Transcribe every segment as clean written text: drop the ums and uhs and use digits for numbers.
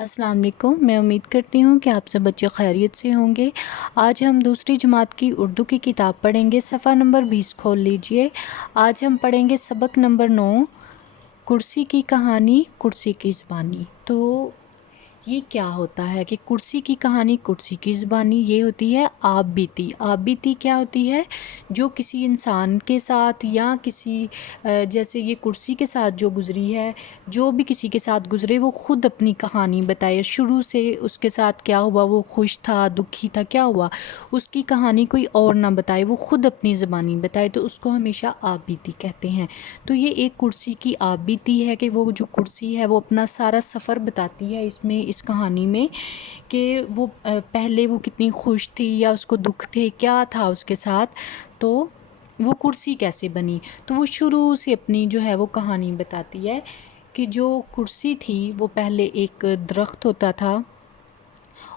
السلام علیکم۔ میں امید کرتی ہوں کہ آپ سب بچے خیریت سے ہوں گے۔ آج ہم دوسری جماعت کی اردو کی کتاب پڑھیں گے۔ صفحہ نمبر 20 کھول لیجئے۔ آج ہم پڑھیں گے سبق نمبر 9، کرسی کی کہانی، کرسی کی زبانی۔ تو یہ کیا ہوتا ہے کہ کرسی کی کہانی، کرسی کی زبانی، یہ ہوتی ہے آپ بیتی۔ آپ بیتی کیا ہوتی ہے؟ جو کسی انسان کے ساتھ یا کسی جیسے یہ کرسی کے ساتھ جو گزری ہے، جو بھی کسی کے ساتھ گزرے وہ خود اپنی کہانی بتائے، شروع سے اس کے ساتھ کیا ہوا، وہ خوش تھا، دکھی تھا، کیا ہوا، اس کی کہانی کوئی اور نہ بتائے، وہ خود اپنی زبانی بتائے، تو اس کو ہمیشہ آپ بیتی کہتے ہیں۔ تو یہ ایک کرسی کی آپ بیتی ہے کہ وہ جو کرسی ہے وہ اپنا سارا سفر بتاتی ہے اس کہانی میں، کہ وہ پہلے وہ کتنی خوش تھی یا اس کو دکھ تھے، کیا تھا اس کے ساتھ، تو وہ کرسی کیسے بنی۔ تو وہ شروع سے اپنی جو ہے وہ کہانی بتاتی ہے کہ جو کرسی تھی وہ پہلے ایک درخت ہوتا تھا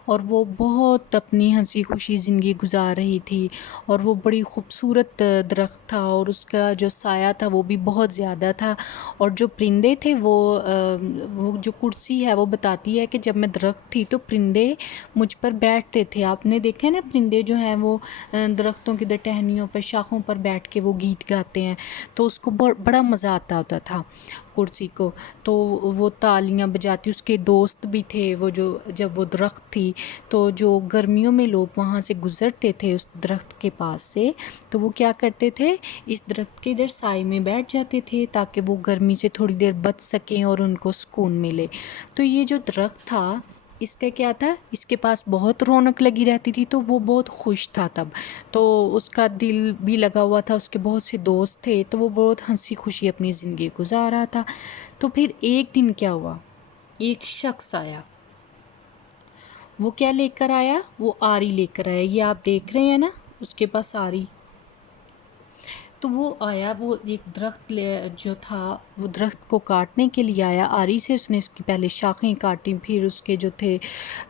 اور وہ بہت اپنی ہنسی خوشی زندگی گزار رہی تھی، اور وہ بڑی خوبصورت درخت تھا، اور اس کا جو سایہ تھا وہ بھی بہت زیادہ تھا، اور جو پرندے تھے وہ جو کرسی ہے وہ بتاتی ہے کہ جب میں درخت تھی تو پرندے مجھ پر بیٹھتے تھے۔ آپ نے دیکھا ہے نا، پرندے جو ہیں وہ درختوں کی ٹہنیوں پر، شاخوں پر بیٹھ کے وہ گیت گاتے ہیں، تو اس کو بڑا مزہ آتا ہوتا تھا کرسی کو، تو وہ تالیاں بجاتی۔ اس کے دوست بھی تھے، وہ جو جب وہ درخت تھی تو جو گرمیوں میں لوگ وہاں سے گزرتے تھے اس درخت کے پاس سے، تو وہ کیا کرتے تھے، اس درخت کے ادھر سائے میں بیٹھ جاتے تھے تاکہ وہ گرمی سے تھوڑی دیر بچ سکیں اور ان کو سکون ملے۔ تو یہ جو درخت تھا اس کا کیا تھا، اس کے پاس بہت رونق لگی رہتی تھی، تو وہ بہت خوش تھا تب، تو اس کا دل بھی لگا ہوا تھا، اس کے بہت سے دوست تھے، تو وہ بہت ہنسی خوشی اپنی زندگی گزار رہا تھا۔ تو پھر ایک دن کیا ہوا، ایک شخص آیا۔ وہ کیا لے کر آیا؟ وہ آری لے کر آیا۔ یہ آپ دیکھ رہے ہیں نا، اس کے پاس آری۔ تو وہ آیا، وہ ایک درخت جو تھا وہ درخت کو کاٹنے کے لیے آیا آری سے۔ اس نے اس کی پہلے شاخیں کاٹی، پھر اس کے جو تھے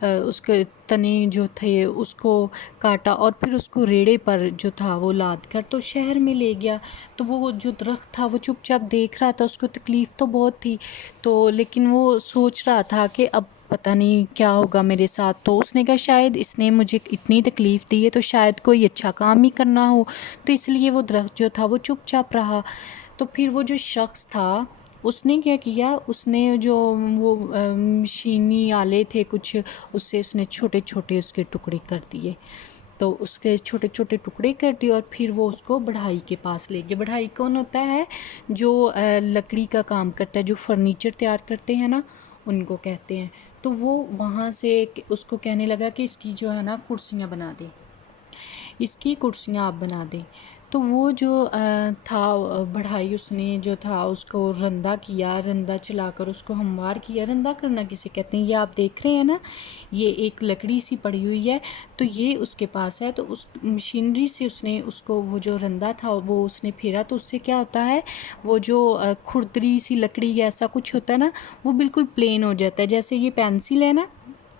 اس کے تنے جو تھے اس کو کاٹا، اور پھر اس کو ریڑے پر جو تھا وہ لاد کر تو شہر میں لے گیا۔ تو وہ جو درخت تھا وہ چپ چاپ دیکھ رہا تھا، اس کو تکلیف تو بہت تھی، تو لیکن وہ سوچ رہا تھا کہ اب پتہ نہیں کیا ہوگا میرے ساتھ۔ تو اس نے کہا شاید اس نے مجھے اتنی تکلیف دی ہے تو شاید کوئی اچھا کام ہی کرنا ہو، تو اس لیے وہ درخت جو تھا وہ چپ چاپ رہا۔ تو پھر وہ جو شخص تھا اس نے کیا کیا، اس نے جو وہ مشینی آلے تھے کچھ، اس سے اس نے چھوٹے چھوٹے اس کے ٹکڑے کر دیے، تو اس کے چھوٹے چھوٹے ٹکڑے کر دیے، اور پھر وہ اس کو بڑھائی کے پاس لے گیا۔ بڑھائی کون ہوتا ہے؟ جو لکڑی کا کام کرتا ہے، جو فرنیچر تیار کرتے ہیں نا، ان کو کہتے ہیں۔ تو وہ وہاں سے اس کو کہنے لگا کہ اس کی جو ہے نا کرسیاں بنا دیں، اس کی کرسیاں آپ بنا دیں۔ تو وہ جو تھا بڑھائی، اس نے جو تھا اس کو رندہ کیا، رندہ چلا کر اس کو ہموار کیا۔ رندہ کرنا کسے کہتے ہیں، یہ آپ دیکھ رہے ہیں نا، یہ ایک لکڑی سی پڑی ہوئی ہے، تو یہ اس کے پاس ہے، تو اس مشینری سے اس نے اس کو وہ جو رندہ تھا وہ اس نے پھیرا، تو اس سے کیا ہوتا ہے، وہ جو کھردری سی لکڑی یا ایسا کچھ ہوتا ہے نا، وہ بالکل پلین ہو جاتا ہے۔ جیسے یہ پینسل ہے نا،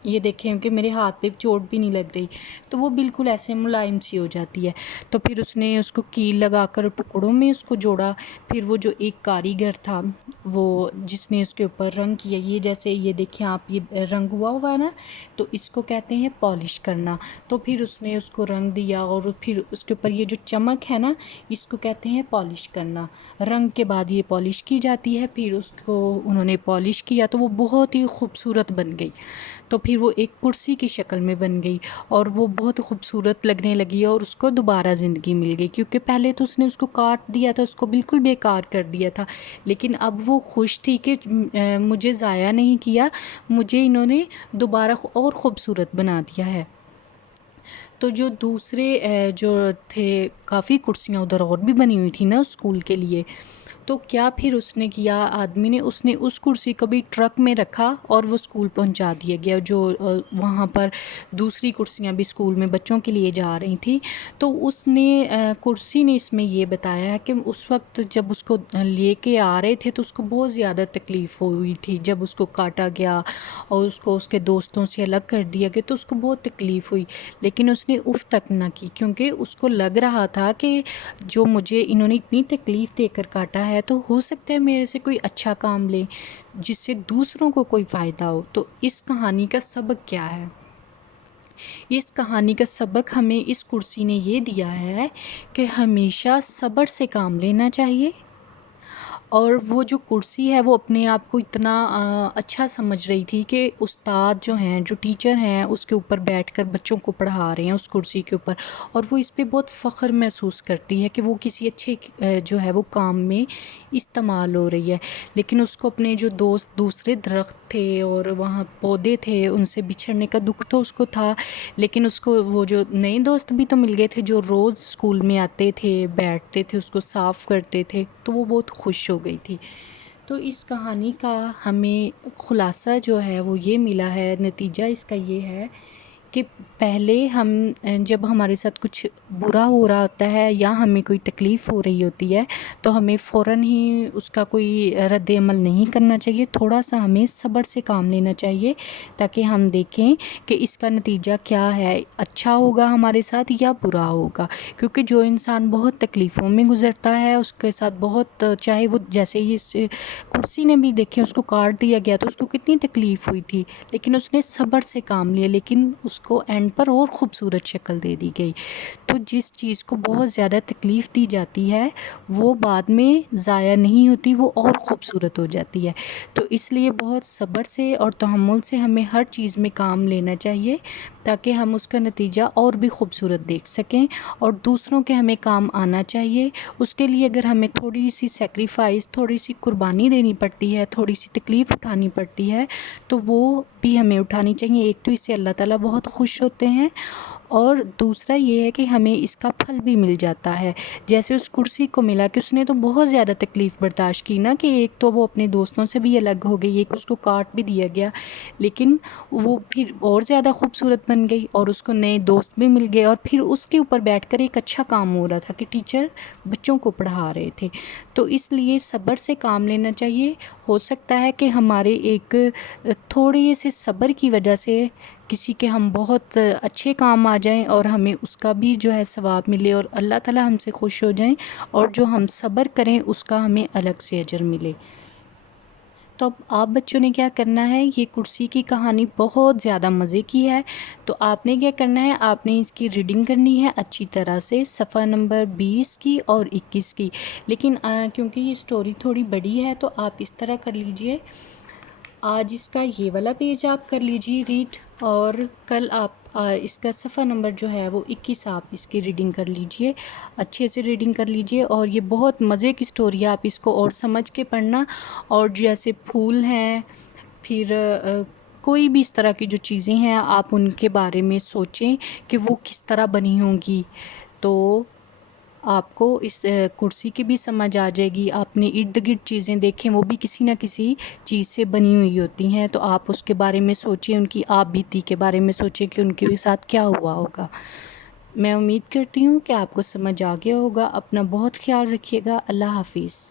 یہ دیکھیں کہ میرے ہاتھ پہ چوٹ بھی نہیں لگ رہی، تو وہ بالکل ایسے ملائم سی ہو جاتی ہے۔ تو پھر اس نے اس کو کیل لگا کر ٹکڑوں میں اس کو جوڑا۔ پھر وہ جو ایک کاریگر تھا وہ جس نے اس کے اوپر رنگ کیا، یہ جیسے یہ دیکھیں آپ، یہ رنگ ہوا ہے نا، تو اس کو کہتے ہیں پالش کرنا۔ تو پھر اس نے اس کو رنگ دیا، اور پھر اس کے اوپر یہ جو چمک ہے نا، اس کو کہتے ہیں پالش کرنا۔ رنگ کے بعد یہ پالش کی جاتی ہے، پھر اس کو انہوں نے پالش کیا تو وہ بہت ہی خوبصورت بن گئی، تو پھر وہ ایک کرسی کی شکل میں بن گئی، اور وہ بہت خوبصورت لگنے لگی، اور اس کو دوبارہ زندگی مل گئی، کیونکہ پہلے تو اس نے اس کو کاٹ دیا تھا، اس کو بالکل بیکار کر دیا تھا، لیکن اب وہ خوش تھی کہ مجھے ضائع نہیں کیا، مجھے انہوں نے دوبارہ اور خوبصورت بنا دیا ہے۔ تو جو دوسرے جو تھے، کافی کرسیاں ادھر اور بھی بنی ہوئی تھی نا اسکول کے لیے، تو کیا پھر اس نے کیا، آدمی نے اس کرسی کو بھی ٹرک میں رکھا اور وہ اسکول پہنچا دیا گیا، جو وہاں پر دوسری کرسیاں بھی اسکول میں بچوں کے لیے جا رہی تھیں۔ تو اس نے کرسی نے اس میں یہ بتایا کہ اس وقت جب اس کو لے کے آ رہے تھے تو اس کو بہت زیادہ تکلیف ہوئی تھی، جب اس کو کاٹا گیا اور اس کو اس کے دوستوں سے الگ کر دیا گیا تو اس کو بہت تکلیف ہوئی، لیکن اس نے اف تک نہ کی، کیونکہ اس کو لگ رہا تھا کہ جو مجھے انہوں نے اتنی تکلیف دے کر کاٹا ہے ہے تو ہو سکتا ہے میرے سے کوئی اچھا کام لے جس سے دوسروں کو کوئی فائدہ ہو۔ تو اس کہانی کا سبق کیا ہے؟ اس کہانی کا سبق ہمیں اس کرسی نے یہ دیا ہے کہ ہمیشہ صبر سے کام لینا چاہیے، اور وہ جو کرسی ہے وہ اپنے آپ کو اتنا اچھا سمجھ رہی تھی کہ استاد جو ہیں، جو ٹیچر ہیں، اس کے اوپر بیٹھ کر بچوں کو پڑھا رہے ہیں اس کرسی کے اوپر، اور وہ اس پہ بہت فخر محسوس کرتی ہے کہ وہ کسی اچھے جو ہے وہ کام میں استعمال ہو رہی ہے۔ لیکن اس کو اپنے جو دوسرے درخت تھے اور وہاں پودے تھے ان سے بچھڑنے کا دکھ تو اس کو تھا، لیکن اس کو وہ جو نئے دوست بھی تو مل گئے تھے جو روز اسکول میں آتے تھے، بیٹھتے تھے، اس کو صاف کرتے تھے، تو وہ بہت خوش ہو گئی تھی۔ تو اس کہانی کا ہمیں خلاصہ جو ہے وہ یہ ملا ہے، نتیجہ اس کا یہ ہے کہ پہلے ہم جب ہمارے ساتھ کچھ برا ہو رہا ہوتا ہے یا ہمیں کوئی تکلیف ہو رہی ہوتی ہے تو ہمیں فوراً ہی اس کا کوئی رد عمل نہیں کرنا چاہیے، تھوڑا سا ہمیں صبر سے کام لینا چاہیے تاکہ ہم دیکھیں کہ اس کا نتیجہ کیا ہے، اچھا ہوگا ہمارے ساتھ یا برا ہوگا۔ کیونکہ جو انسان بہت تکلیفوں میں گزرتا ہے اس کے ساتھ بہت، چاہے وہ جیسے ہی اس کرسی نے بھی دیکھیں اس کو کاٹ دیا گیا تو اس کو کتنی تکلیف ہوئی تھی، لیکن اس نے صبر سے کام لیا، لیکن اس کو اینڈ پر اور خوبصورت شکل دے دی گئی۔ تو جس چیز کو بہت زیادہ تکلیف دی جاتی ہے وہ بعد میں ضائع نہیں ہوتی، وہ اور خوبصورت ہو جاتی ہے۔ تو اس لیے بہت صبر سے اور تحمل سے ہمیں ہر چیز میں کام لینا چاہیے تاکہ ہم اس کا نتیجہ اور بھی خوبصورت دیکھ سکیں، اور دوسروں کے ہمیں کام آنا چاہیے۔ اس کے لیے اگر ہمیں تھوڑی سی سیکریفائس، تھوڑی سی قربانی دینی پڑتی ہے، تھوڑی سی تکلیف اٹھانی پڑتی ہے تو وہ بھی ہمیں اٹھانی چاہیے۔ ایک تو اس سے اللہ تعالیٰ بہت خوش ہوتے ہیں، اور دوسرا یہ ہے کہ ہمیں اس کا پھل بھی مل جاتا ہے، جیسے اس کرسی کو ملا کہ اس نے تو بہت زیادہ تکلیف برداشت کی نا، کہ ایک تو وہ اپنے دوستوں سے بھی الگ ہو گئی، ایک اس کو کاٹ بھی دیا گیا، لیکن وہ پھر اور زیادہ خوبصورت بن گئی اور اس کو نئے دوست بھی مل گئے، اور پھر اس کے اوپر بیٹھ کر ایک اچھا کام ہو رہا تھا کہ ٹیچر بچوں کو پڑھا رہے تھے۔ تو اس لیے صبر سے کام لینا چاہیے۔ ہو سکتا ہے کہ ہمارے ایک تھوڑے سے صبر کی وجہ سے کسی کے ہم بہت اچھے کام آ جائیں اور ہمیں اس کا بھی جو ہے ثواب ملے اور اللہ تعالیٰ ہم سے خوش ہو جائیں، اور جو ہم صبر کریں اس کا ہمیں الگ سے اجر ملے۔ تو اب آپ بچوں نے کیا کرنا ہے، یہ کرسی کی کہانی بہت زیادہ مزے کی ہے، تو آپ نے کیا کرنا ہے، آپ نے اس کی ریڈنگ کرنی ہے اچھی طرح سے، صفحہ نمبر 20 کی اور 21 کی، لیکن کیونکہ یہ سٹوری تھوڑی بڑی ہے تو آپ اس طرح کر لیجئے، آج اس کا یہ والا پیج آپ کر لیجئے ریڈ، اور کل آپ اس کا صفحہ نمبر جو ہے وہ 21 آپ اس کی ریڈنگ کر لیجئے، اچھے سے ریڈنگ کر لیجئے، اور یہ بہت مزے کی سٹوری ہے، آپ اس کو اور سمجھ کے پڑھنا، اور جیسے پھول ہیں، پھر کوئی بھی اس طرح کی جو چیزیں ہیں آپ ان کے بارے میں سوچیں کہ وہ کس طرح بنی ہوں گی، تو آپ کو اس کرسی کی بھی سمجھ آ جائے گی۔ آپ نے ارد گرد چیزیں دیکھیں وہ بھی کسی نہ کسی چیز سے بنی ہوئی ہوتی ہیں، تو آپ اس کے بارے میں سوچیں، ان کی آپ بیتی کے بارے میں سوچیں کہ ان کے ساتھ کیا ہوا ہوگا۔ میں امید کرتی ہوں کہ آپ کو سمجھ آ گیا ہوگا۔ اپنا بہت خیال رکھیے گا۔ اللہ حافظ۔